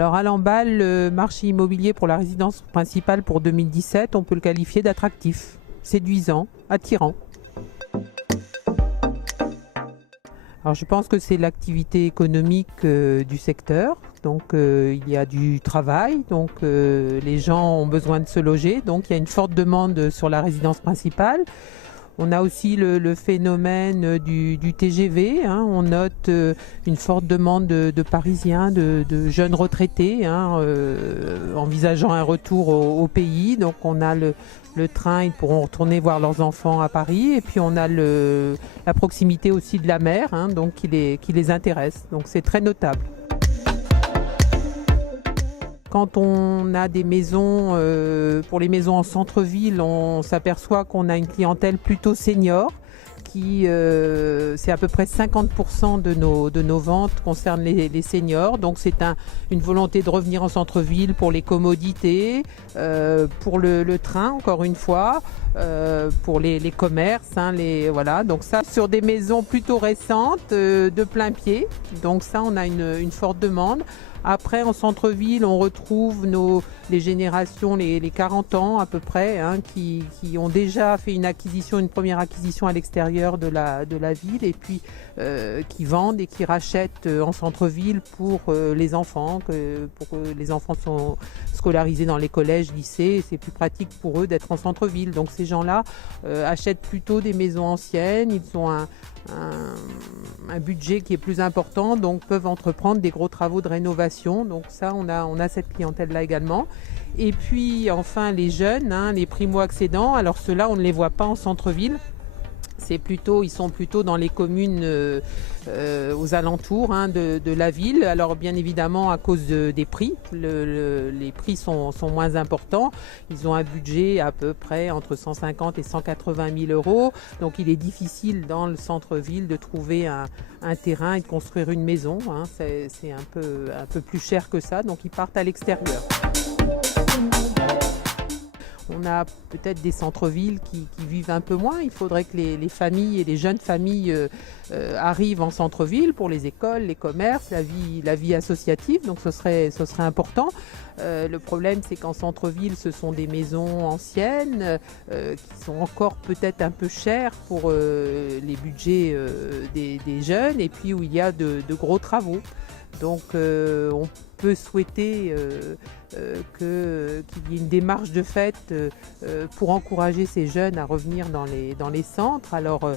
Alors à Lamballe, le marché immobilier pour la résidence principale pour 2017, on peut le qualifier d'attractif, séduisant, attirant. Alors je pense que c'est l'activité économique du secteur. Donc il y a du travail, donc les gens ont besoin de se loger, donc il y a une forte demande sur la résidence principale. On a aussi le phénomène du TGV, hein. On note une forte demande de Parisiens, de jeunes retraités, hein, envisageant un retour au pays. Donc on a le train, ils pourront retourner voir leurs enfants à Paris. Et puis on a la proximité aussi de la mer, hein, donc qui les intéresse. Donc c'est très notable. Quand on a des maisons, pour les maisons en centre-ville, on s'aperçoit qu'on a une clientèle plutôt senior, c'est à peu près 50% de nos ventes concernent les seniors. Donc c'est une volonté de revenir en centre-ville pour les commodités, pour le train encore une fois, pour les commerces, hein, voilà. Donc ça sur des maisons plutôt récentes, de plein pied. Donc ça on a une forte demande. Après, en centre-ville, on retrouve les générations, les 40 ans à peu près, hein, qui ont déjà fait une première acquisition à l'extérieur de la ville et puis qui vendent et qui rachètent en centre-ville pour les enfants, pour que les enfants sont scolarisés dans les collèges, lycées. C'est plus pratique pour eux d'être en centre-ville. Donc ces gens-là achètent plutôt des maisons anciennes. Ils ont un budget qui est plus important, donc peuvent entreprendre des gros travaux de rénovation. Donc ça, on a cette clientèle-là également. Et puis enfin les jeunes, hein, les primo-accédants, alors ceux-là, on ne les voit pas en centre-ville. Ils sont plutôt dans les communes aux alentours, hein, de la ville. Alors bien évidemment à cause des prix, les prix sont moins importants. Ils ont un budget à peu près entre 150 et 180 000 euros. Donc il est difficile dans le centre-ville de trouver un terrain et de construire une maison, hein. C'est un peu plus cher que ça, donc ils partent à l'extérieur. On a peut-être des centres-villes qui vivent un peu moins. Il faudrait que les familles et les jeunes familles arrivent en centre-ville pour les écoles, les commerces, la vie associative. Donc ce serait important. Le problème, c'est qu'en centre-ville, ce sont des maisons anciennes qui sont encore peut-être un peu chères pour les budgets des jeunes et puis où il y a de gros travaux. Donc on peut souhaiter qu'il y ait une démarche de fait pour encourager ces jeunes à revenir dans les centres. Alors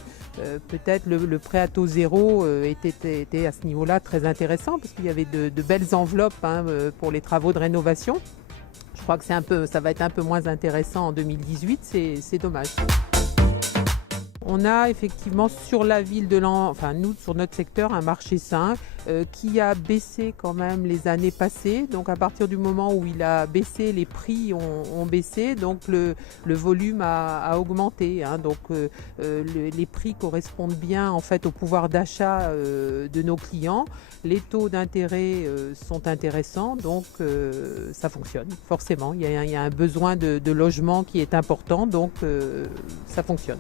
peut-être le prêt à taux zéro était à ce niveau-là très intéressant parce qu'il y avait de belles enveloppes, hein, pour les travaux de rénovation. Je crois que ça va être un peu moins intéressant en 2018, c'est dommage. On a effectivement sur la ville nous sur notre secteur un marché sain qui a baissé quand même les années passées. Donc à partir du moment où il a baissé, les prix ont baissé, donc le volume a augmenté, hein. Donc les prix correspondent bien en fait au pouvoir d'achat de nos clients. Les taux d'intérêt sont intéressants, donc ça fonctionne forcément. Il y a un besoin de logement qui est important, donc ça fonctionne.